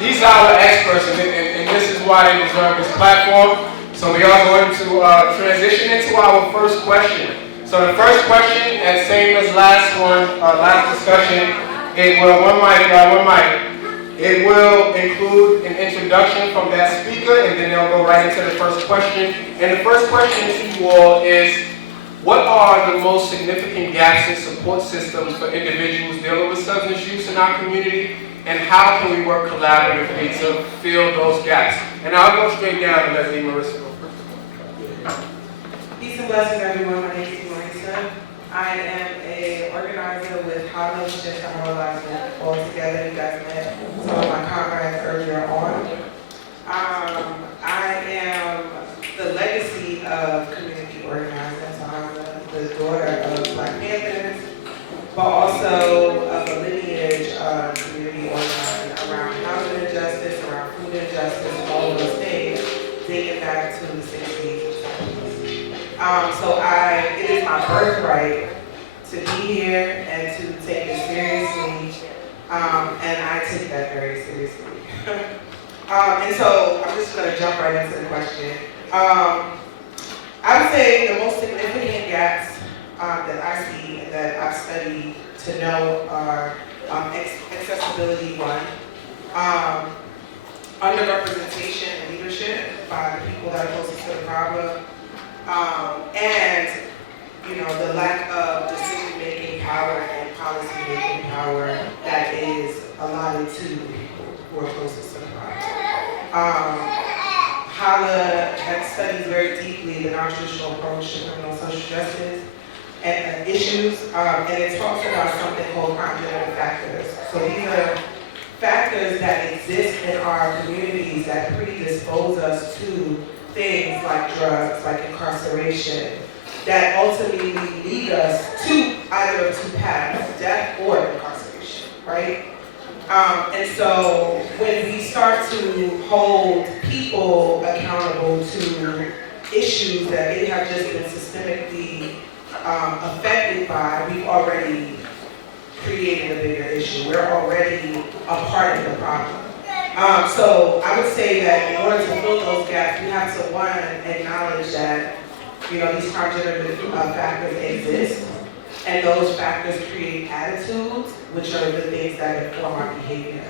these are our experts, and this is why they deserve this platform. So we are going to transition into our first question. So the first question, and same as last discussion, it will one mic. It will include an introduction from that speaker, and then they'll go right into the first question. And the first question to you all is, what are the most significant gaps in support systems for individuals dealing with substance use in our community, and how can we work collaboratively to fill those gaps? And I'll go straight down and let Marissa go first. Peace and blessings, everyone. My name is Marissa. I am an organizer with How to Shift Our Lives All Together. You guys met some of my comrades earlier on. I am the legacy of community organizing. So I'm the daughter of Black Panthers, but also of a lineage of community organizing around housing injustice, around food injustice, all of those things, dating back to the 60s and 70s. So it is my birthright to be here and to take it seriously, and I take that very seriously. And so I'm just going to jump right into the question. I would say the most significant gaps that I see and that I've studied to know are accessibility, one, underrepresentation and leadership by the people that are closest to the problem, and the lack of decision-making power and policy-making power that is allotted to the people who are closest to the problem. HALA has studied very deeply the non-traditional approach to criminal social justice and issues, and it talks about something called crime-generative factors. So these are factors that exist in our communities that predispose us to things like drugs, like incarceration, that ultimately lead us to either of two paths, death or incarceration, right? And so when we start to hold people accountable to issues that they have just been systemically affected by, we've already created a bigger issue. We're already a part of the problem. So I would say that in order to fill those gaps, we have to, one, acknowledge that these crime-generative factors exist, and those factors create attitudes, which are the things that inform our behavior.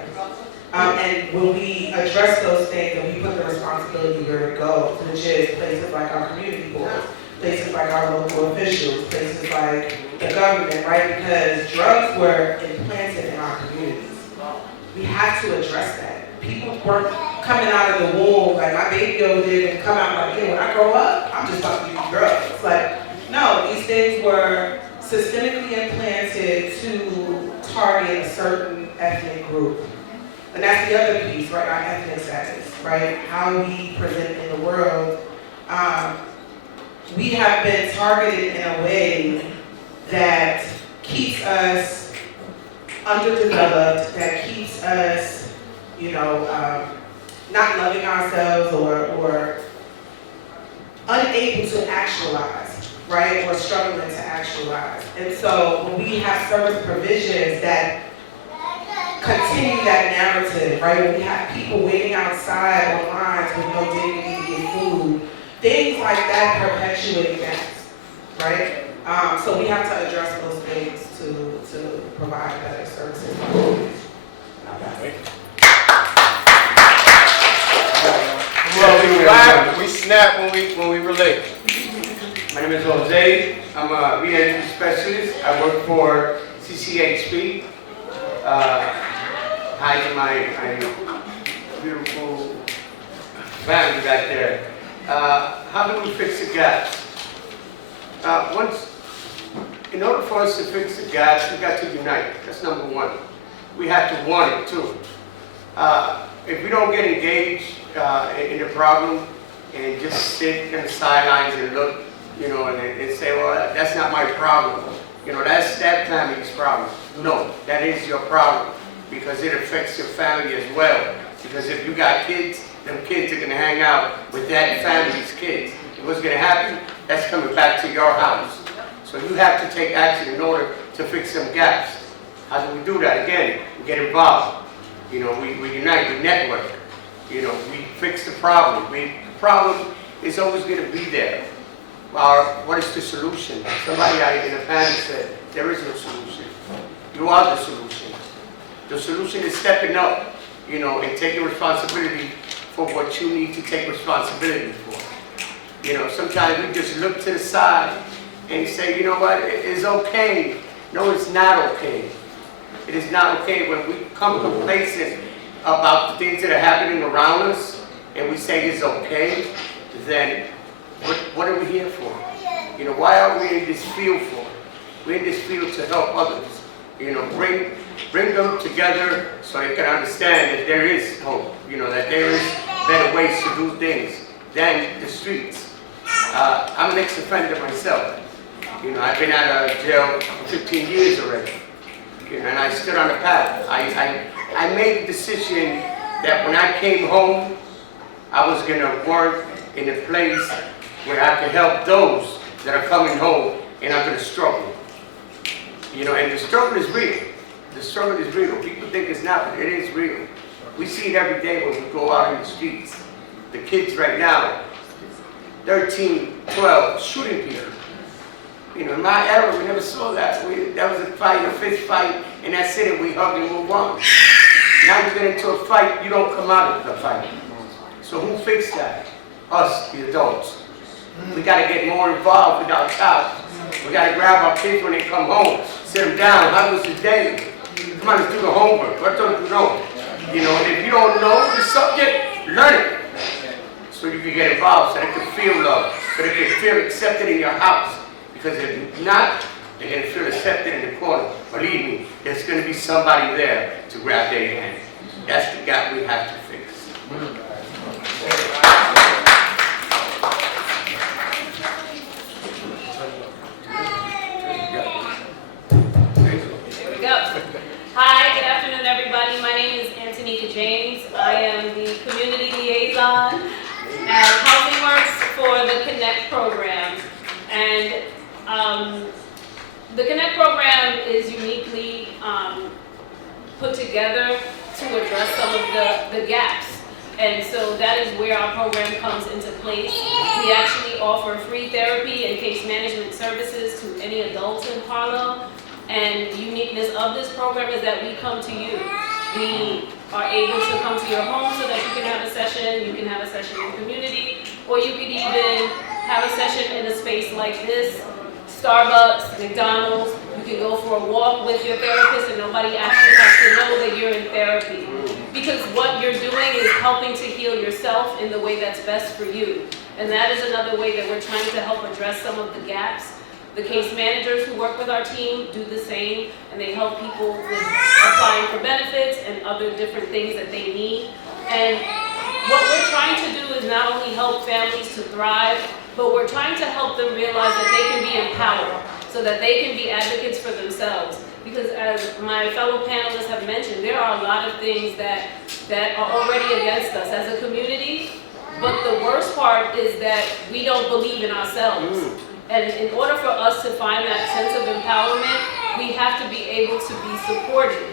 And when we address those things and we put the responsibility where it goes, which is places like our community boards, places like our local officials, places like the government, right? Because drugs were implanted in our communities. We have to address that. People weren't coming out of the womb, like my baby over there and come out like, yeah, when I grow up, I'm just about to use drugs. Like, no, these things were systemically implanted to target a certain ethnic group. And that's the other piece, right, our ethnic status, right? How we present in the world. We have been targeted in a way that keeps us underdeveloped, that keeps us not loving ourselves or unable to actualize, right? Or struggling to actualize. And so when we have service provisions that continue that narrative, right? When we have people waiting outside on lines with no dignity to get food, things like that perpetuate gaps, right? So we have to address those things to provide better services. Well, we clap, we snap when we relate. My name is Jose. I'm a re-entry specialist. I work for CCHP. Hi to my beautiful family back there. How do we fix the gaps? In order for us to fix the gaps, we got to unite. That's number one. We have to want it too. If we don't get engaged in the problem and just sit on the sidelines and look, and say, well, that's not my problem. That's that family's problem. No, that is your problem because it affects your family as well. Because if you got kids, them kids are going to hang out with that family's kids. And what's going to happen? That's coming back to your house. So you have to take action in order to fix some gaps. How do we do that? Again, we get involved. You know, we unite, we network. You know, we fix the problem. The problem is always going to be there. What is the solution? Somebody in the panel said, there is no solution. You are the solution. The solution is stepping up, you know, and taking responsibility for what you need to take responsibility for. You know, sometimes we just look to the side and say, you know what, it's okay. No, it's not okay. It is not okay when we come complacent about the things that are happening around us and we say it's okay, then what are we here for? You know, why are we in this field for? We're in this field to help others. You know, bring them together so they can understand that there is hope. You know, that there is better ways to do things than the streets. I'm an ex-offender myself. You know, I've been out of jail for 15 years already. You know, and I stood on the path. I made the decision that when I came home, I was going to work in a place where I can help those that are coming home and are going to struggle. You know, and the struggle is real. The struggle is real. People think it's not, but it is real. We see it every day when we go out in the streets. The kids right now, 13, 12, shooting people. You know, in my era, we never saw that. That was a fight, a fist fight, and that's it, and we hug and move on. Now you get into a fight, you don't come out of the fight. So who fixed that? Us, the adults. We got to get more involved with our child. We got to grab our kids when they come home, sit them down. How was the day? Come on, let's do the homework. What don't you know? You know, and if you don't know the subject, learn it. So you can get involved, so they can feel love, so they can feel accepted in your house. Because if not, they're going to feel accepted in the corner. Believe me, there's going to be somebody there to grab their hand. That's the gap we have to fix. Here we go. Hi, good afternoon, everybody. My name is Antonika James. I am the community liaison at Housing Works for the Connect program. And the Connect program is uniquely put together to address some of the gaps. And so that is where our program comes into place. We actually offer free therapy and case management services to any adults in Harlem. And the uniqueness of this program is that we come to you. We are able to come to your home so that you can have a session, you can have a session in community, or you could even have a session in a space like this, Starbucks, McDonald's. You can go for a walk with your therapist and nobody actually has to know that you're in therapy. Because what you're doing is helping to heal yourself in the way that's best for you. And that is another way that we're trying to help address some of the gaps. The case managers who work with our team do the same, and they help people with applying for benefits and other different things that they need. And what we're trying to do is not only help families to thrive, but we're trying to help them realize that they can be empowered so that they can be advocates for themselves. Because as my fellow panelists have mentioned, there are a lot of things that are already against us as a community, but the worst part is that we don't believe in ourselves. And in order for us to find that sense of empowerment, we have to be able to be supported,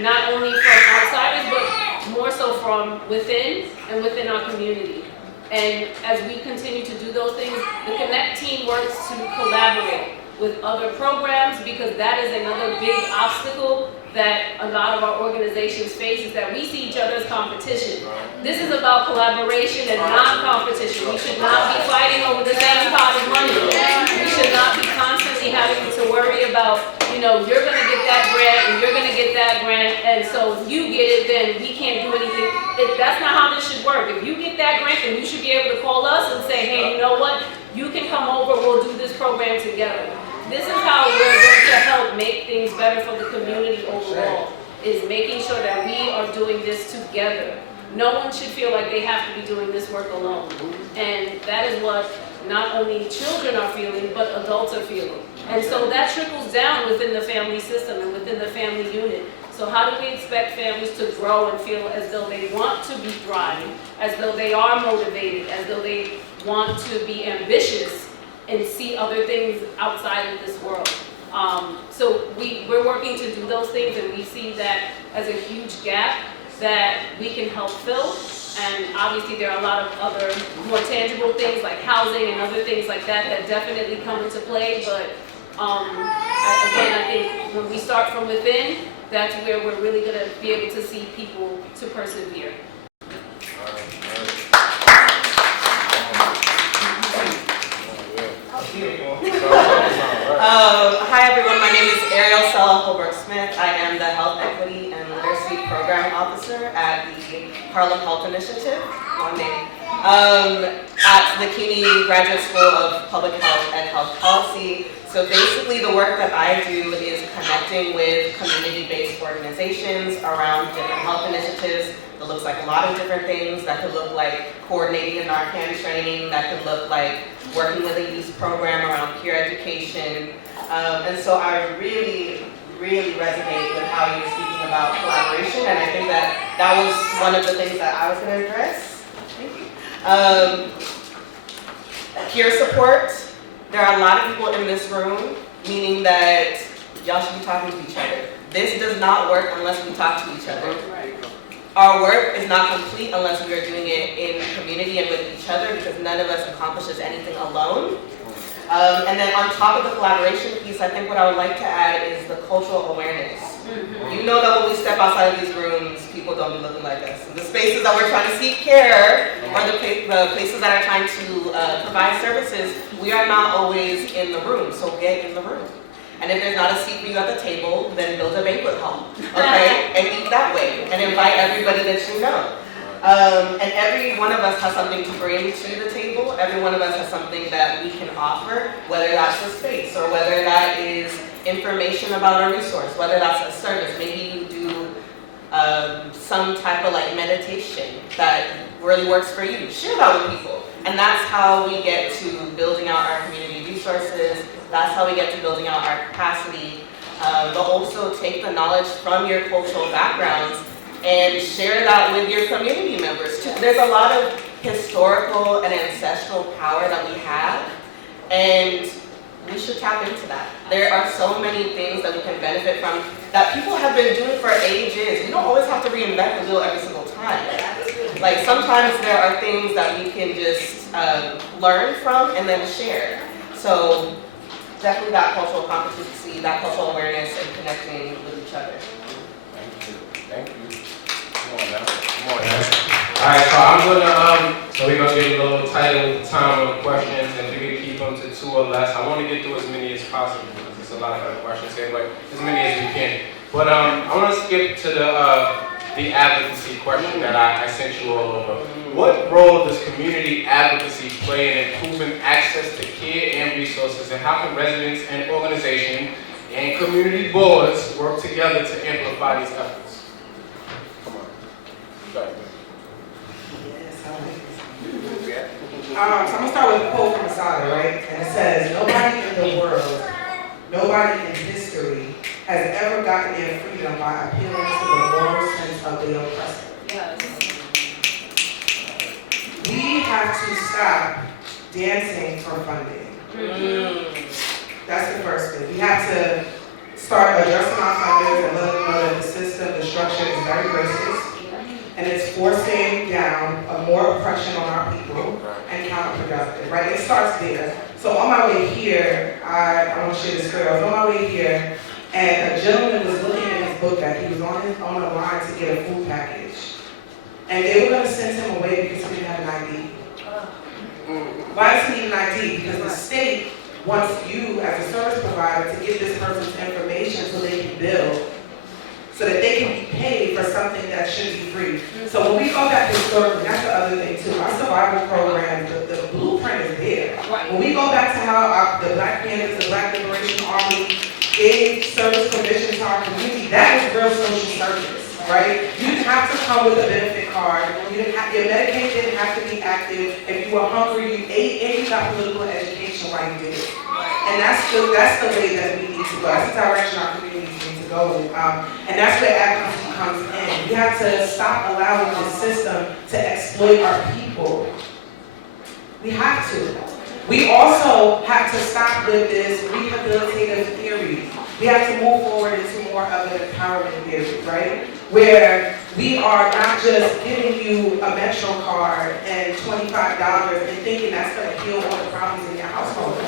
not only from outsiders, but more so from within and within our community. And as we continue to do those things, the Connect team works to collaborate with other programs, because that is another big obstacle that a lot of our organizations face, is that we see each other as competition. This is about collaboration and not competition. We should not be fighting over the same pot of money. We should not be constantly having to worry about, you know, you're going to get that grant and you're going to get that grant, and so if you get it, then we can't do anything. That's not how this should work. If you get that grant, then you should be able to call us and say, hey, you know what? You can come over, we'll do this program together. This is how we're going to help make things better for the community overall, is making sure that we are doing this together. No one should feel like they have to be doing this work alone. And that is what not only children are feeling, but adults are feeling. And so that trickles down within the family system and within the family unit. So how do we expect families to grow and feel as though they want to be thriving, as though they are motivated, as though they want to be ambitious and see other things outside of this world? So we're working to do those things, and we see that as a huge gap. that we can help fill. And obviously there are a lot of other more tangible things like housing and other things like that that definitely come into play. But I think when we start from within, that's where we're really going to be able to see people to persevere. Hi everyone, my name is Ariel Holbrook-Smith. I am the Health Equity and Literacy Program Officer at the Harlem Health Initiative, one name, at the CUNY Graduate School of Public Health and Health Policy. So basically the work that I do is connecting with community-based organizations around different health initiatives. It looks like a lot of different things. That could look like coordinating a Narcan training. That could look like working with a youth program around peer education. And so I really resonate with how you're speaking about collaboration, and I think that that was one of the things that I was going to address. Thank you. Peer support. There are a lot of people in this room, meaning that y'all should be talking to each other. This does not work unless we talk to each other. Our work is not complete unless we are doing it in community and with each other, because none of us accomplishes anything alone. And then on top of the collaboration piece, I think what I would like to add is the cultural awareness. You know that when we step outside of these rooms, people don't be looking like us. The spaces that we're trying to seek care, or the places that are trying to provide services, we are not always in the room, so get in the room. And if there's not a seat for you at the table, then build a banquet hall, okay? And eat that way, and invite everybody that you know. And every one of us has something to bring to the table. Every one of us has something that we can offer, whether that's a space, or whether that is information about a resource, whether that's a service. Maybe you do some type of like meditation that really works for you. Share that with people. And that's how we get to building out our community resources. That's how we get to building out our capacity. But also take the knowledge from your cultural backgrounds and share that with your community members too. There's a lot of historical and ancestral power that we have, and we should tap into that. There are so many things that we can benefit from that people have been doing for ages. We don't always have to reinvent the wheel every single time. Like sometimes there are things that we can just learn from and then share. So definitely that cultural competency, that cultural awareness, and connecting with each other. Thank you. Come on now. Come on now. All right, so I'm gonna, we're gonna get a little tighter with the time on the questions, and we can keep them to 2 or less. I want to get through as many as possible because there's a lot of other questions here, but as many as we can. But I want to skip to the advocacy question that I sent you all over. What role does community advocacy play in improving access to care and resources, and how can residents and organizations and community boards work together to amplify these efforts? Come on. You got it. So I'm gonna start with a quote from Asada, right? And it says, "Nobody in the world, nobody in history has ever gotten their freedom by appealing to the moral sense of the oppressor." Yes. We have to stop dancing for funding. That's the first thing. We have to start addressing our funders and let them know that the system, the structure is very racist, and it's forcing down more oppression on our people and counterproductive, right? It starts there. So on my way here, I want to share this story. I was on my way here, and a gentleman was looking at his book bag. He was on the line to get a food package, and they were going to send him away because he didn't have an ID. Why does he need an ID? Because the state wants you as a service provider to get this person's information so they can bill, so that they can be paid for something that should be free. So when we go back historically, that's the other thing too. Our survival program, the blueprint is there. When we go back to how the Black Panthers, the Black Liberation Army gave service provision to our community, that was real social service, right? You didn't have to come with a benefit card. Your Medicaid didn't have to be active. If you were hungry, you ate, and you got political education while you did it. And that's the way that we need to go. That's the direction our communities need to go in. And that's where advocacy comes in. We have to stop allowing the system to exploit our people. We have to. We also have to stop with this rehabilitative theory. We have to move forward into more of an empowerment theory, right? where we are not just giving you a Metro card and $25 and thinking that's going to heal all the problems in your household.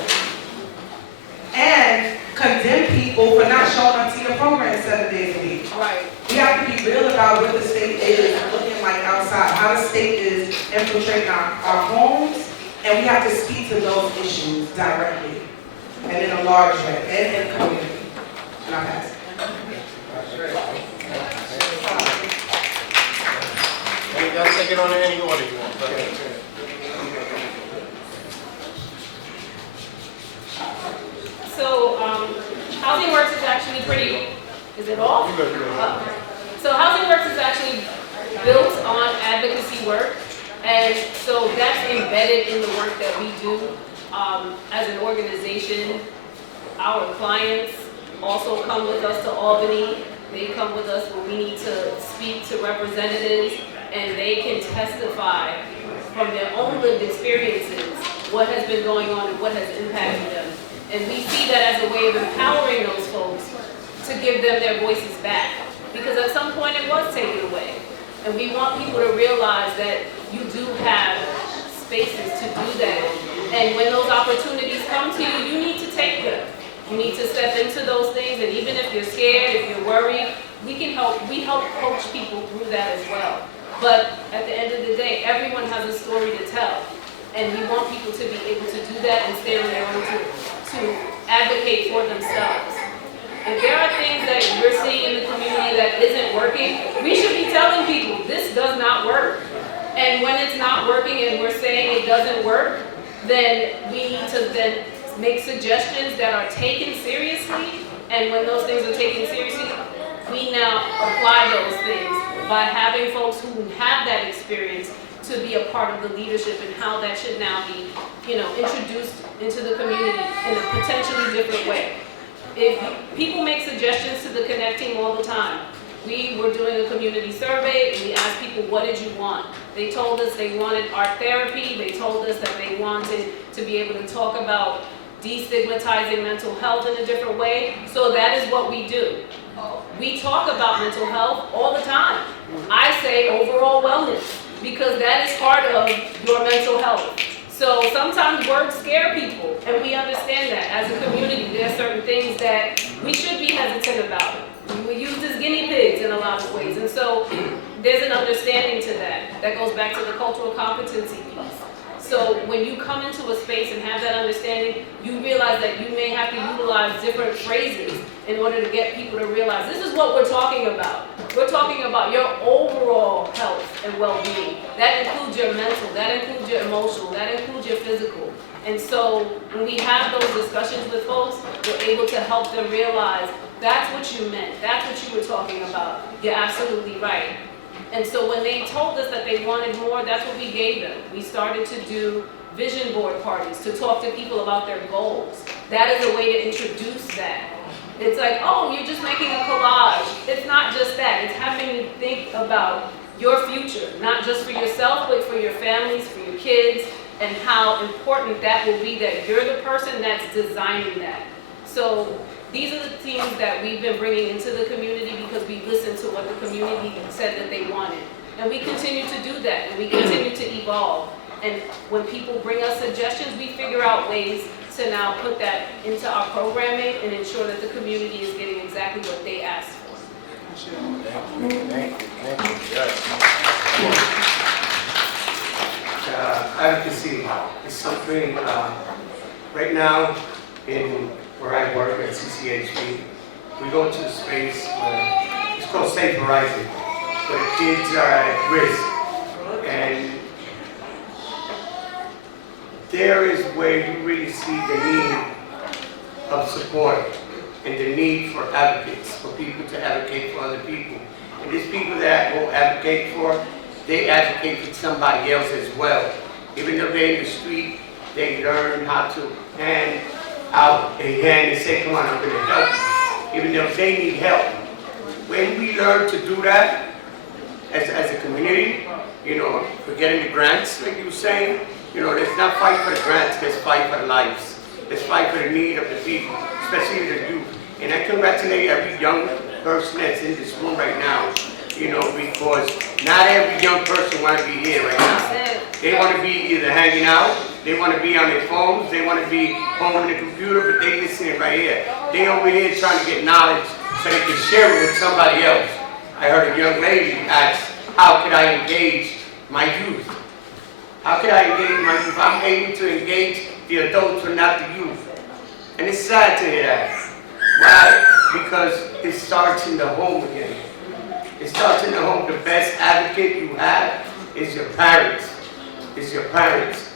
And condemn people for not showing up to your program 7 days a week. Right. We have to be real about what the state is looking like outside, how the state is infiltrating our homes, and we have to speak to those issues directly and in a large way, and in the community. And I pass. You guys take it on in any order you want. Okay. So, Housing Works is actually pretty, is it off? So Housing Works is actually built on advocacy work, and so that's embedded in the work that we do as an organization. Our clients also come with us to Albany. They come with us when we need to speak to representatives, and they can testify from their own lived experiences what has been going on and what has impacted them. And we see that as a way of empowering those folks to give them their voices back. Because at some point it was taken away. And we want people to realize that you do have spaces to do that. And when those opportunities come to you, you need to take them. You need to step into those things, and even if you're scared, if you're worried, we help coach people through that as well. But at the end of the day, everyone has a story to tell. And we want people to be able to do that and stand on their own to advocate for themselves. If there are things that we're seeing in the community that isn't working, we should be telling people, this does not work. And when it's not working and we're saying it doesn't work, then we need to then make suggestions that are taken seriously. And when those things are taken seriously, we now apply those things by having folks who have that experience to be a part of the leadership and how that should now be, introduced into the community in a potentially different way. If people make suggestions to the Connect team all the time. We were doing a community survey and we asked people, what did you want? They told us they wanted art therapy. They told us that they wanted to be able to talk about destigmatizing mental health in a different way. So that is what we do. We talk about mental health all the time. I say overall wellness because that is part of your mental health. So sometimes words scare people, and we understand that. As a community, there are certain things that we should be hesitant about. We're used as guinea pigs in a lot of ways, and so there's an understanding to that. That goes back to the cultural competency piece. So when you come into a space and have that understanding, you realize that you may have to utilize different phrases in order to get people to realize this is what we're talking about. We're talking about your overall health and well-being. That includes your mental, that includes your emotional, that includes your physical. And so when we have those discussions with folks, we're able to help them realize that's what you meant, that's what you were talking about. You're absolutely right. And so when they told us that they wanted more, that's what we gave them. We started to do vision board parties to talk to people about their goals. That is a way to introduce that. It's like, oh, you're just making a collage. It's not just that. It's having you think about your future, not just for yourself, but for your families, for your kids, and how important that will be that you're the person that's designing that. So these are the themes that we've been bringing into the community because we listened to what the community said that they wanted. And we continue to do that, and we continue to evolve. And when people bring us suggestions, we figure out ways to now put that into our programming and ensure that the community is getting exactly what they asked for. Thank you. Yes. Advocacy is something, right now, in where I work at CCHP, we go to a space where it's called Safe Horizon, where kids are at risk. And there is where you really see the need of support and the need for advocates, for people to advocate for other people. And these people that will advocate for, they advocate for somebody else as well. Even though they're in the street, they learn how to hand out a hand and say, come on, I'm gonna help you. Even though they need help. When we learn to do that as a community, for getting the grants, like you were saying, let's not fight for the grants, let's fight for the lives. Let's fight for the need of the people, especially the youth. And I congratulate every young person that's in this room right now you know, because not every young person want to be here right now. They want to be either hanging out, they want to be on their phones, they want to be home on the computer, but they listening right here. They over here trying to get knowledge so they can share it with somebody else. I heard a young lady ask, how could I engage my youth? How could I engage my youth? I'm able to engage the adults but not the youth. And it's sad to hear that. Why? Because it starts in the home again. It starts in the home. The best advocate you have is your parents. Is your parents.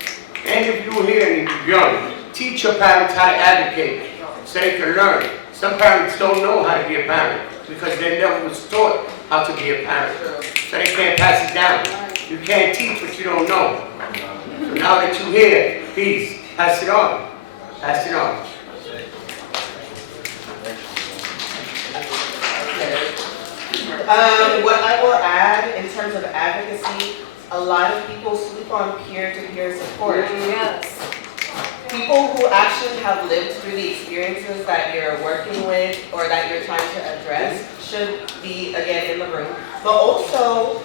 And if you're here and you're young, teach your parents how to advocate so they can learn. Some parents don't know how to be a parent because they never was taught how to be a parent. So they can't pass it down. You can't teach what you don't know. So now that you're here, please, pass it on. Pass it on. What I will add in terms of advocacy, a lot of people sleep on peer-to-peer support. Yes. People who actually have lived through the experiences that you're working with or that you're trying to address should be, again, in the room. But also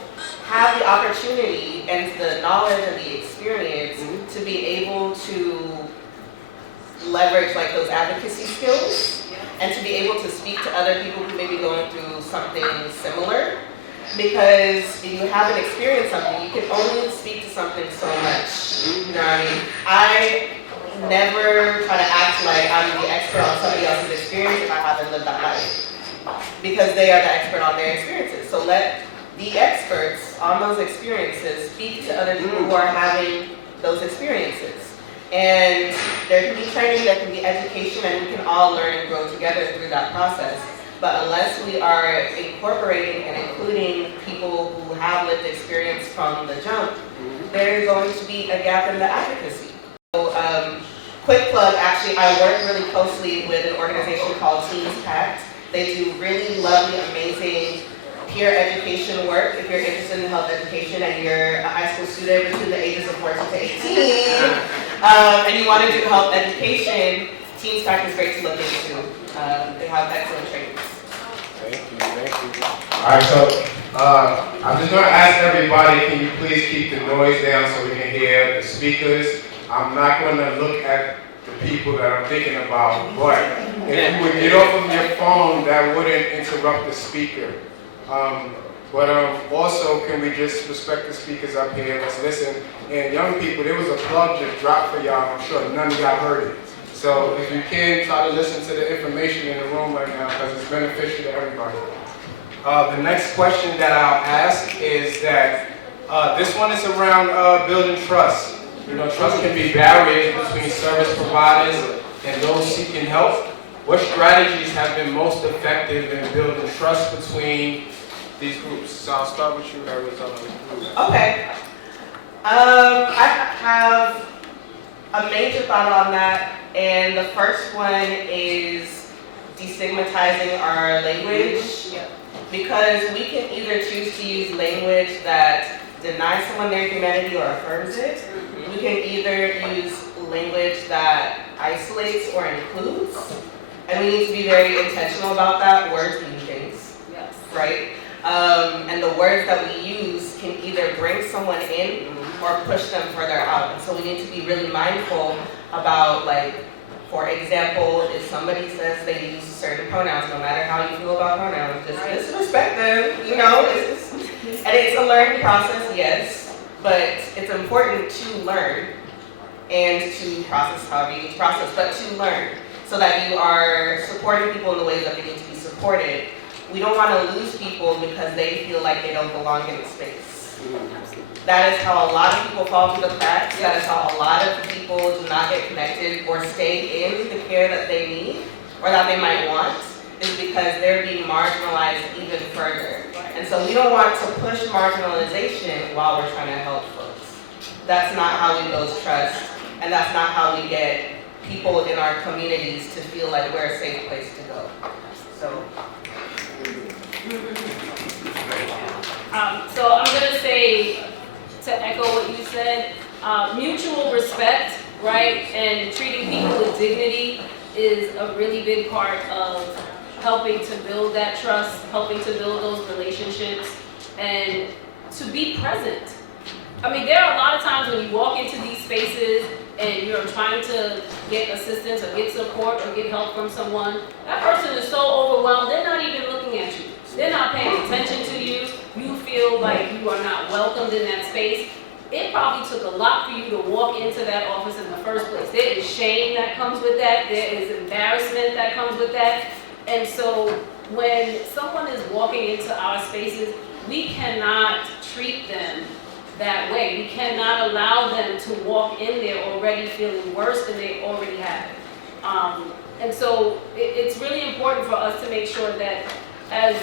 have the opportunity and the knowledge and the experience to be able to leverage like those advocacy skills and to be able to speak to other people who may be going through something similar. Because if you haven't experienced something, you can only speak to something so much. You know what I mean? I never try to act like I'm the expert on somebody else's experience if I haven't lived that life. Because they are the expert on their experiences. So let the experts on those experiences speak to other people who are having those experiences. And there can be training, there can be education, and we can all learn and grow together through that process. But unless we are incorporating and including people who have lived experience from the jump, there's going to be a gap in the advocacy. So, quick plug, actually, I work really closely with an organization called Teens Pact. They do really lovely, amazing peer education work. If you're interested in health education and you're a high school student between the ages of 14 to 18, and you want to do health education, Teens Pact is great to look into. They have excellent trainings. Thank you. All right, so I'm just going to ask everybody, can you please keep the noise down so we can hear the speakers? I'm not going to look at the people that I'm thinking about, but if you would get off of your phone, that wouldn't interrupt the speaker. Also, can we just respect the speakers up here? Let's listen. And young people, there was a plug that dropped for y'all. I'm sure none of y'all heard it. So if you can, try to listen to the information in the room right now because it's beneficial to everybody. The next question that I'll ask is that this one is around building trust. You know, trust can be barriers between service providers and those seeking help. What strategies have been most effective in building trust between these groups? So I'll start with you, Arizona. Okay. I have a major thought on that, and the first one is destigmatizing our language, because we can either choose to use language that denies someone their humanity or affirms it. We can either use language that isolates or includes, and we need to be very intentional about that. Words mean things, right? And the words that we use can either bring someone in or push them further out. And so we need to be really mindful about, like, for example, if somebody says they use certain pronouns, no matter how you feel about pronouns, just disrespect them, you know? And it's a learning process, yes, but it's important to learn and to process however you need to process, but to learn so that you are supporting people in the ways that they need to be supported. We don't want to lose people because they feel like they don't belong in the space. That is how a lot of people fall through the cracks. That is how a lot of people do not get connected or stay in the care that they need or that they might want, is because they're being marginalized even further. And so we don't want to push marginalization while we're trying to help folks. That's not how we build trust, and that's not how we get people in our communities to feel like we're a safe place to go. So I'm going to say, to echo what you said, mutual respect, right, and treating people with dignity is a really big part of helping to build that trust, helping to build those relationships. and to be present. I mean, there are a lot of times when you walk into these spaces and you're trying to get assistance or get support or get help from someone, that person is so overwhelmed, they're not even looking at you. They're not paying attention to you. You feel like you are not welcomed in that space. It probably took a lot for you to walk into that office in the first place. There is shame that comes with that. There is embarrassment that comes with that. And so when someone is walking into our spaces, we cannot treat them that way. We cannot allow them to walk in there already feeling worse than they already have. And so it's really important for us to make sure that as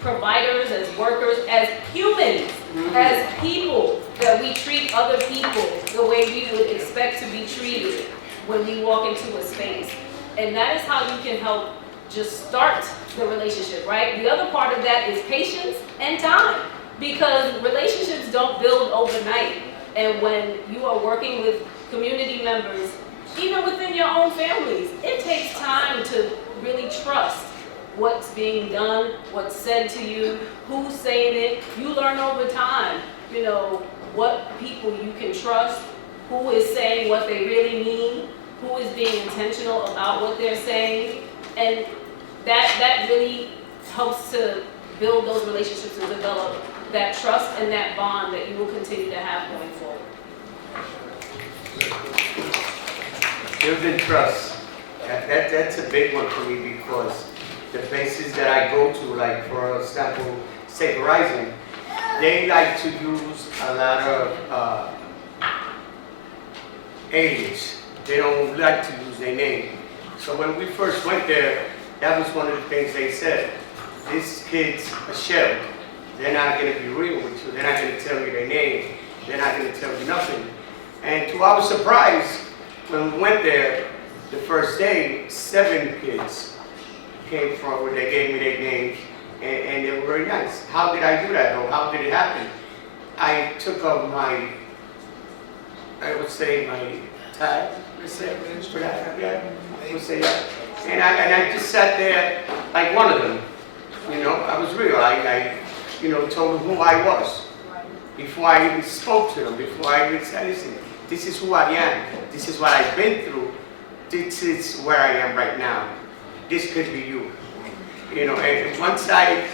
providers, as workers, as humans, as people, that we treat other people the way we would expect to be treated when we walk into a space. And that is how you can help just start the relationship, right? The other part of that is patience and time, because relationships don't build overnight. And when you are working with community members, even within your own families, it takes time to really trust what's being done, what's said to you, who's saying it. You learn over time, you know, what people you can trust, who is saying what they really mean, who is being intentional about what they're saying. And that really helps to build those relationships and develop that trust and that bond that you will continue to have going forward. Building trust. That's a big one for me, because the places that I go to, like for example, say Verizon, they like to use a lot of alias. They don't like to use their name. So when we first went there, that was one of the things they said. This kid's a shell. They're not going to be real with you. They're not going to tell you their name. They're not going to tell you nothing. And to our surprise, when we went there the first day, 7 kids came forward. They gave me their names, and they were very nice. How did I do that, though? How did it happen? I took off my, I would say my tag, for that, yeah, I would say that. And I just sat there like one of them. You know, I was real. I you know, told them who I was. Before I even spoke to them, before I even said, listen, this is who I am. This is what I've been through. This is where I am right now. This could be you. You know, and once I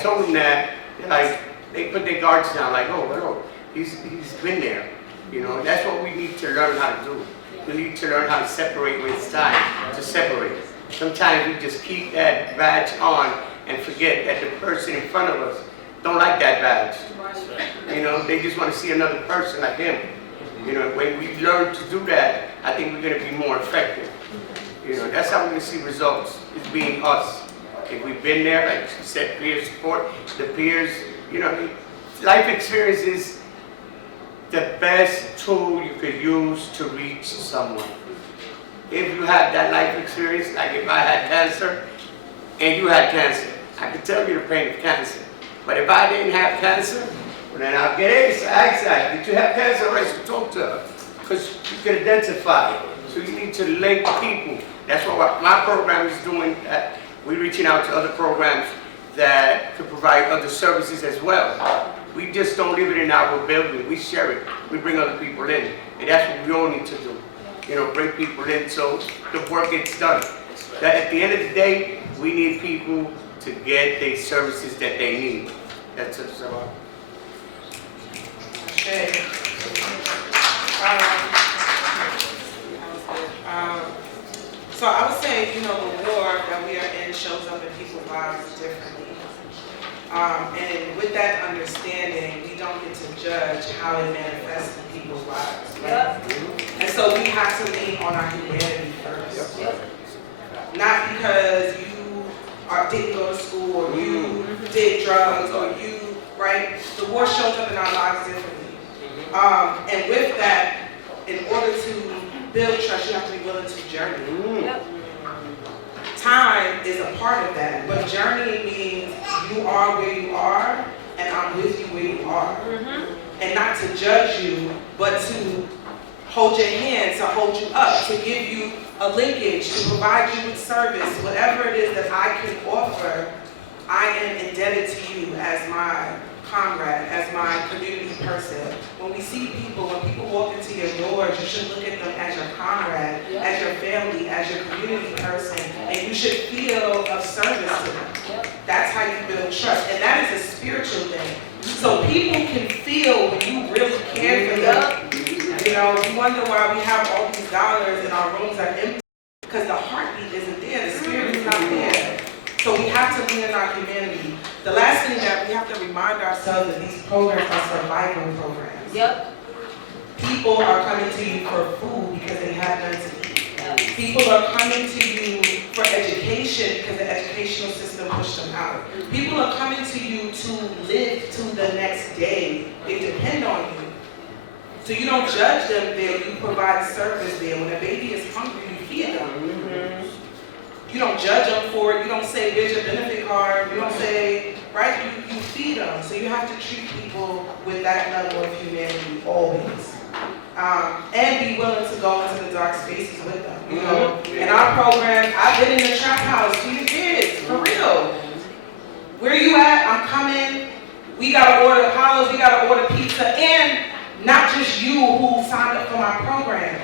told them that, like, they put their guards down, like, oh, well, he's been there. You know, that's what we need to learn how to do. We need to learn how to separate when it's time to separate. Sometimes we just keep that badge on and forget that the person in front of us don't like that badge. You know, they just want to see another person like him. You know, when we learn to do that, I think we're going to be more effective. You know, that's how we're going to see results, is being us. If we've been there, like she said, peer support, the peers, you know, life experience is the best tool you could use to reach someone. If you have that life experience, like if I had cancer and you had cancer, I could tell you the pain of cancer. But if I didn't have cancer, well, then I'll get anxiety. Did you have cancer? All right, so talk to her. Because you can identify it. So you need to link people. That's what my program is doing. We're reaching out to other programs that could provide other services as well. We just don't leave it in our building. We share it. We bring other people in. And that's what we all need to do. You know, bring people in so the work gets done. That at the end of the day, we need people to get the services that they need. That's it. Okay. So I would say, you know, the war that we are in shows up in people's lives differently. And with that understanding, we don't get to judge how it manifests in people's lives. Right? Yep. And so we have to lean on our humanity first. Yep. Not because you didn't go to school, or you did drugs, or you, right? The war shows up in our lives differently. And with that, in order to build trust, you have to be willing to journey. Yep. Time is a part of that, but journey means you are where you are, and I'm with you where you are. And not to judge you, but to hold your hand, to hold you up, to give you a linkage, to provide you with service. Whatever it is that I can offer, I am indebted to you as my comrade, as my community person. When we see people, when people walk into your doors, you should look at them as your comrade, as your family, as your community person, and you should feel of service to them. That's how you build trust, and that is a spiritual thing. So people can feel when you really care for them. You know, you wonder why we have all these dollars and our rooms are empty, because the heartbeat isn't there, the spirit is not there. So we have to lean in our humanity. The last thing that we have to remind ourselves that these programs are survival programs. Yep. People are coming to you for food because they have none to eat. People are coming to you for education because the educational system pushed them out. People are coming to you to live to the next day. They depend on you. So you don't judge them there, you provide service there. When a baby is hungry, you feed them. You don't judge them for it. You don't say, here's your benefit card. You don't say, right? You feed them. So you have to treat people with that level of humanity always. And be willing to go into the dark spaces with them. You know, in our program, I've been in the trap house feeding kids, for real. Where you at? I'm coming. We gotta order Apollos, we gotta order pizza, and not just you who signed up for my program.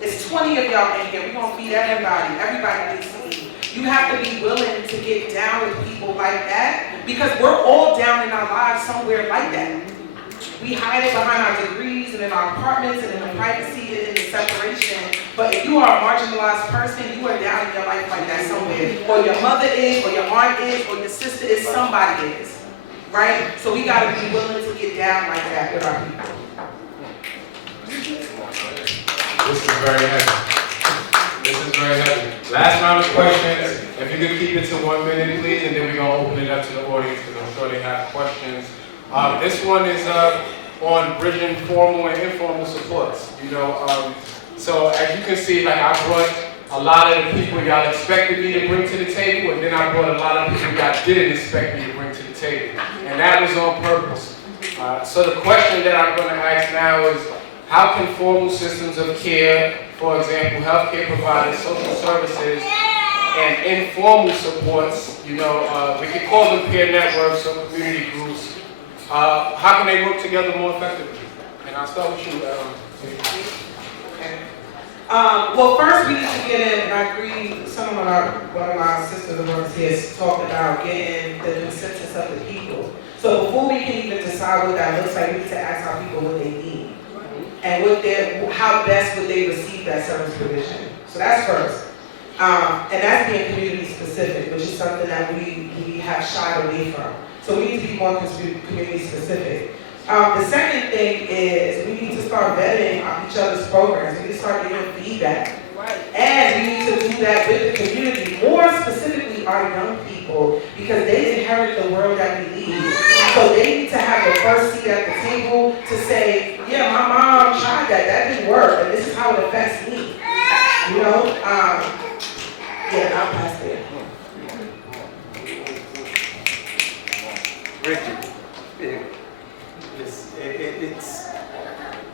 It's 20 of y'all in here. We're gonna feed everybody. Everybody needs to eat. You have to be willing to get down with people like that, because we're all down in our lives somewhere like that. We hide it behind our degrees and in our apartments and in the privacy and in the separation. But if you are a marginalized person, you are down in your life like that somewhere. Or your mother is, or your aunt is, or your sister is, somebody is. Right? So we gotta be willing to get down like that with our people. This is very heavy. This is very heavy. Last round of questions. If you could keep it to 1 minute, please, and then we're going to open it up to the audience because I'm sure they have questions. This one is on bridging formal and informal supports. You know, so as you can see, like I brought a lot of the people y'all expected me to bring to the table, and then I brought a lot of people y'all didn't expect me to bring to the table. And that was on purpose. So the question that I'm going to ask now is, how can formal systems of care, for example, healthcare providers, social services, and informal supports, you know, we could call them peer networks or community groups, how can they work together more effectively? And I'll start with you. Okay. Well, first we need to get in, and I agree, one of our sisters of ours here talked about getting the consensus of the people. So before we can even decide what that looks like, we need to ask our people what they need. And how best would they receive that service provision. So that's first. And that's being community specific, which is something that we have shied away from. So we need to be more community specific. The second thing is we need to start vetting each other's programs. We need to start giving feedback. And we need to do that with the community, more specifically our young people, because they inherit the world that we lead. So they need to have the first seat at the table to say, yeah, my mom tried that didn't work, and this is how it affects me. You know? Yeah, I'll pass it.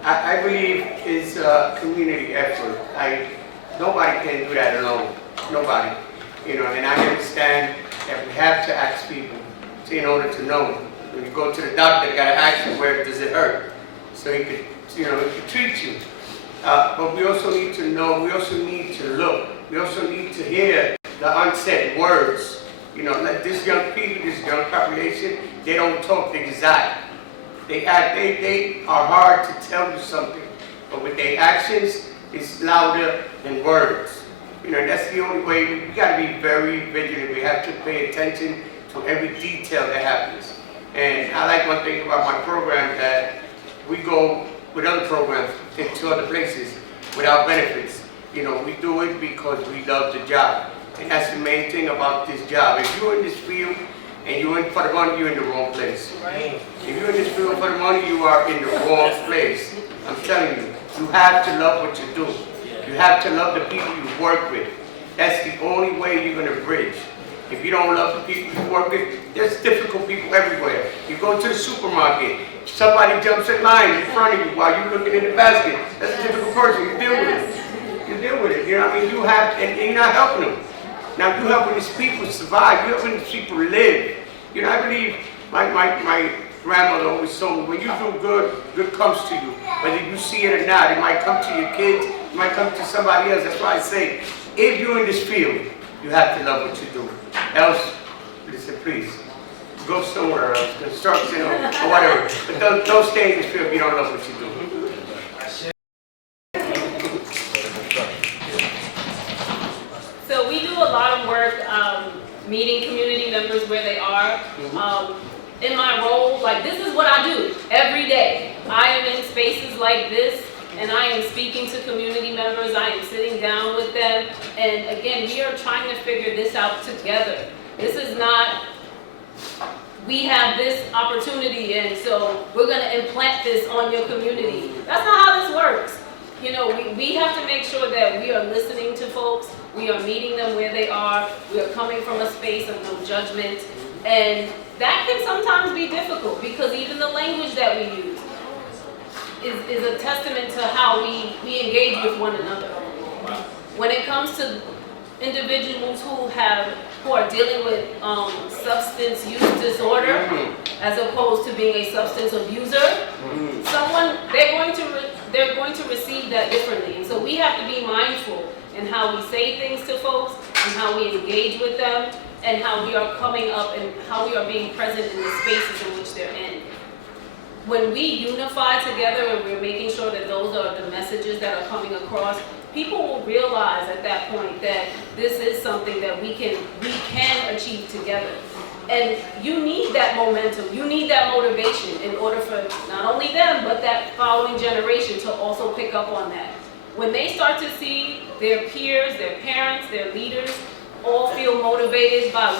I believe it's a community effort. Nobody can do that alone. Nobody. You know, and I understand that we have to ask people in order to know. When you go to the doctor, you gotta ask him where does it hurt, so he could, he could treat you. But we also need to know. We also need to look. We also need to hear the unsaid words. You know, like this young people, this young population, they don't talk, they just act. They are hard to tell you something, but with their actions, it's louder than words. You know, that's the only way. We got to be very vigilant. We have to pay attention to every detail that happens. And I like one thing about my program, that we go with other programs to other places without benefits. You know, we do it because we love the job. And that's the main thing about this job. If you're in this field and you're in for the money, you're in the wrong place. Right. If you're in this field for the money, you are in the wrong place. I'm telling you, you have to love what you do. You have to love the people you work with. That's the only way you're going to bridge. If you don't love the people you work with, there's difficult people everywhere. You go to the supermarket, somebody jumps in line in front of you while you're looking in the basket. That's a difficult person. You deal with it. You deal with it. You know what I mean? You have, and you're not helping them. Now you're helping these people survive. You're helping these people live. You know, I believe my grandmother always told me, when you do good, good comes to you. Whether you see it or not, it might come to your kids, it might come to somebody else. That's why I say, if you're in this field, you have to love what you do. Else, listen, please, go somewhere else, construction or whatever. But don't stay in this field if you don't love what you do. So we do a lot of work meeting community members where they are. In my role, like this is what I do every day. I am in spaces like this and I am speaking to community members. I am sitting down with them. And again, we are trying to figure this out together. This is not, we have this opportunity and so we're going to implant this on your community. That's not how this works. You know, we have to make sure that we are listening to folks. We are meeting them where they are. We are coming from a space of no judgment. And that can sometimes be difficult because even the language that we use is a testament to how we engage with one another. When it comes to individuals who are dealing with substance use disorder, as opposed to being a substance abuser, they're going to receive that differently. And so we have to be mindful in how we say things to folks and how we engage with them and how we are coming up and how we are being present in the spaces in which they're in. When we unify together and we're making sure that those are the messages that are coming across, people will realize at that point that this is something that we can achieve together. And you need that momentum, you need that motivation in order for not only them, but that following generation to also pick up on that. When they start to see their peers, their parents, their leaders, all feel motivated by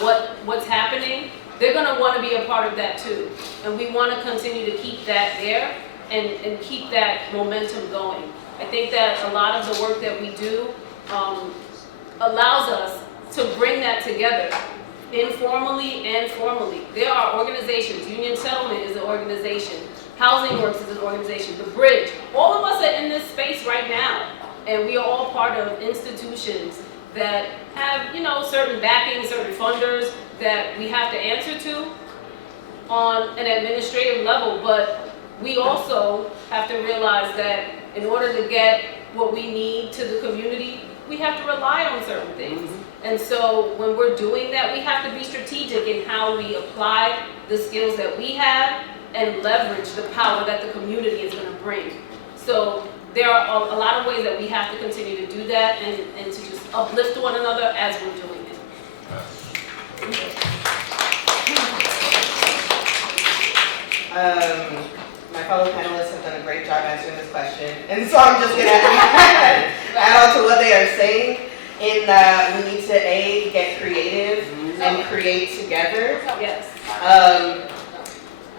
what's happening, they're going to want to be a part of that too. And we want to continue to keep that there and keep that momentum going. I think that a lot of the work that we do allows us to bring that together, informally and formally. There are organizations. Union Settlement is an organization. Housing Works is an organization. The Bridge. All of us are in this space right now, and we are all part of institutions that have, you know, certain backing, certain funders that we have to answer to on an administrative level, but we also have to realize that in order to get what we need to the community, we have to rely on certain things. And so when we're doing that, we have to be strategic in how we apply the skills that we have and leverage the power that the community is going to bring. So there are a lot of ways that we have to continue to do that and to just uplift one another as we're doing it. My fellow panelists have done a great job answering this question, and so I'm just going to add on to what they are saying in that we need to get creative and create together. Yes.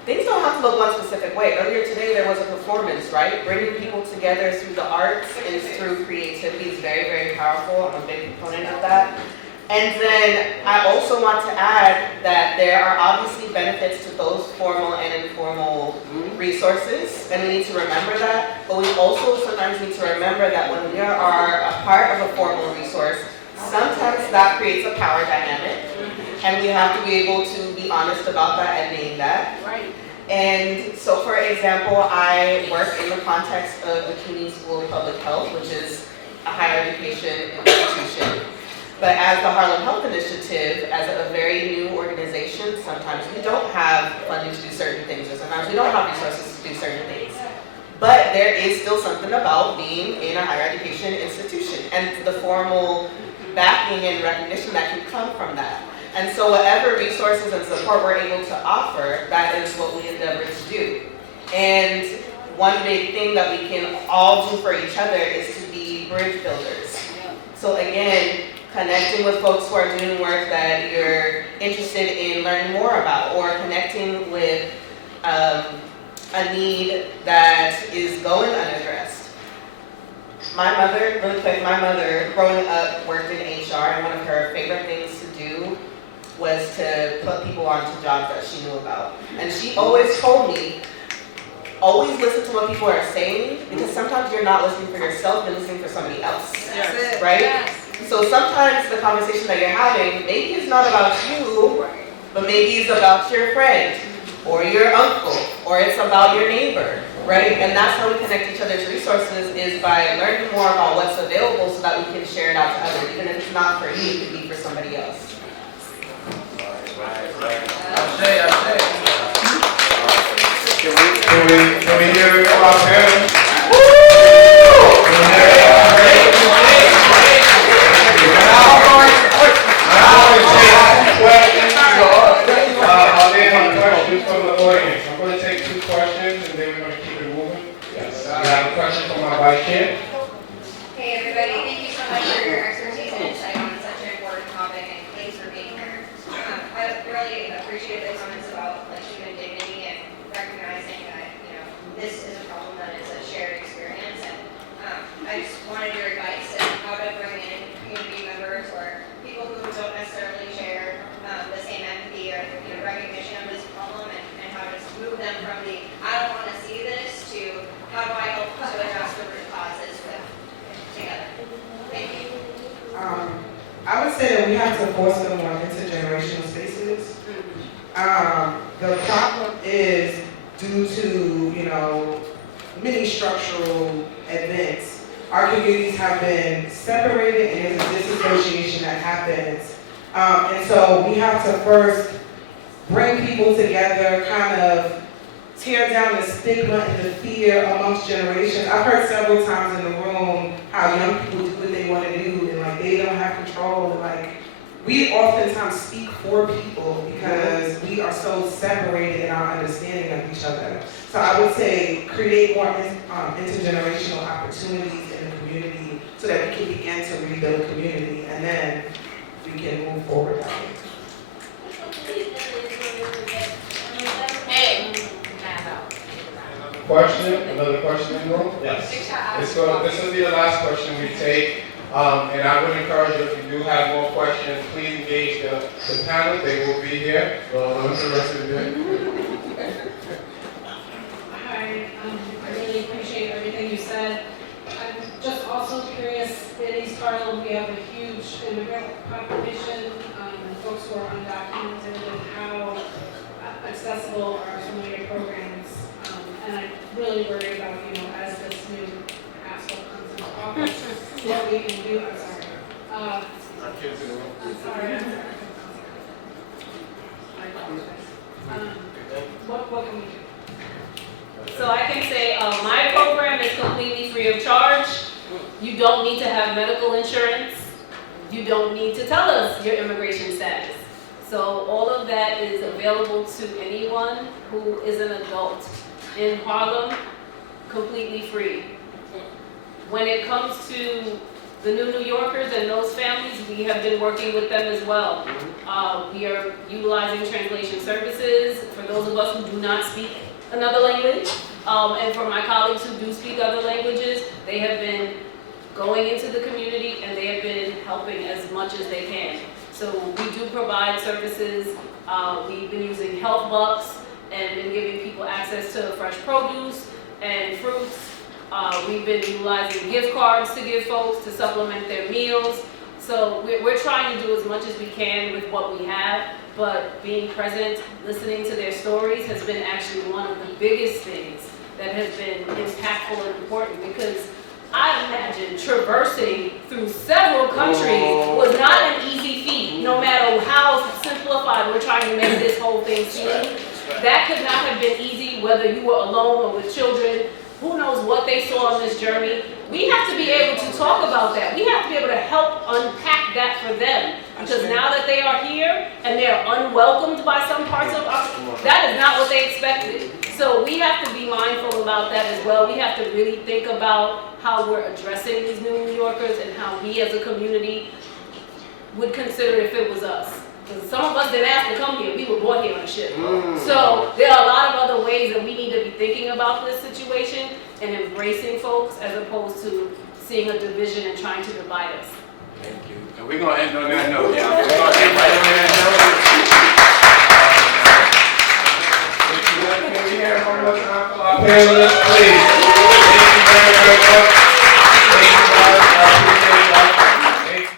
Things don't have to look one specific way. Earlier today there was a performance, right? Bringing people together through the arts and through creativity is very, very powerful. I'm a big proponent of that. And then I also want to add that there are obviously benefits to both formal and informal resources, and we need to remember that. But we also sometimes need to remember that when we are a part of a formal resource, sometimes that creates a power dynamic, and we have to be able to be honest about that and name that. Right. And so, for example, I work in the context of the CUNY School of Public Health, which is a higher education institution. But as the Harlem Health Initiative, as a very new organization, sometimes we don't have funding to do certain things, or sometimes we don't have resources to do certain things. But there is still something about being in a higher education institution and the formal backing and recognition that can come from that. And so whatever resources and support we're able to offer, that is what we endeavor to do. And one big thing that we can all do for each other is to be bridge builders. So again, connecting with folks who are doing work that you're interested in learning more about, or connecting with a need that is going unaddressed. My mother, really quick, my mother growing up worked in HR, and one of her favorite things to do was to put people onto jobs that she knew about. And she always told me, always listen to what people are saying, because sometimes you're not listening for yourself, you're listening for somebody else. Yes. Right? Yes. So sometimes the conversation that you're having, maybe it's not about you, but maybe it's about your friend. or your uncle, or it's about your neighbor, right? And that's how we connect each other's resources, is by learning more about what's available so that we can share it out to others. Even if it's not for you, it could be for somebody else. Can we hear it from our parents? Questions from the audience. I'm going to take 2 questions and then we're going to keep it moving. Yes. We have a question from our vice chair. Hey everybody, thank you so much for your expertise and insight on such an important topic, and thanks for being here. I really appreciate the comments about like human dignity and recognizing that this is a problem that is a shared experience. And I just wanted your advice on how to bring in community members or people who don't necessarily share the same empathy or recognition of this problem, and how to move them from the I don't want to see this to how do I help to address the root causes together. Thank you. I would say that we have to foster more intergenerational spaces. The problem is due to, many structural events. Our communities have been separated and there's a disassociation that happens. And so we have to first bring people together, kind of tear down the stigma and the fear amongst generations. I've heard several times in the room how young people do what they want to do and like they don't have control. And like we oftentimes speak for people because we are so separated in our understanding of each other. So I would say create more intergenerational opportunities in the community so that we can begin to rebuild community, and then we can move forward that way. Another question in the room? Yes. This will be the last question we take. And I would encourage you, if you do have more questions, please engage the panel. They will be here. Well, what's the rest of the day? Hi, I really appreciate everything you said. I'm just also curious, in East Harlem, we have a huge immigrant population, folks who are undocumented, and how accessible are some of your programs. And I'm really worried about, as this new asshole comes into office, what we can do. I'm sorry. I'm sorry. I apologize. What can we do? So I can say my program is completely free of charge. You don't need to have medical insurance. You don't need to tell us your immigration status. So all of that is available to anyone who is an adult in Harlem, completely free. When it comes to the New Yorkers and those families, we have been working with them as well. We are utilizing translation services for those of us who do not speak another language. And for my colleagues who do speak other languages, they have been going into the community and they have been helping as much as they can. So we do provide services. We've been using health bucks and been giving people access to fresh produce and fruits. We've been utilizing gift cards to give folks to supplement their meals. So we're trying to do as much as we can with what we have, but being present, listening to their stories has been actually one of the biggest things that has been impactful and important, because I imagine traversing through several countries was not an easy feat, no matter how simplified we're trying to make this whole thing seem. That could not have been easy, whether you were alone or with children. Who knows what they saw on this journey. We have to be able to talk about that. We have to be able to help unpack that for them. Because now that they are here and they are unwelcomed by some parts of us, that is not what they expected. So we have to be mindful about that as well. We have to really think about how we're addressing these New Yorkers and how we as a community would consider if it was us. Because some of us didn't ask to come here, we were born here on a ship. So there are a lot of other ways that we need to be thinking about this situation and embracing folks, as opposed to seeing a division and trying to divide us. Thank you. And we're going to end on that note, y'all. We're going to end right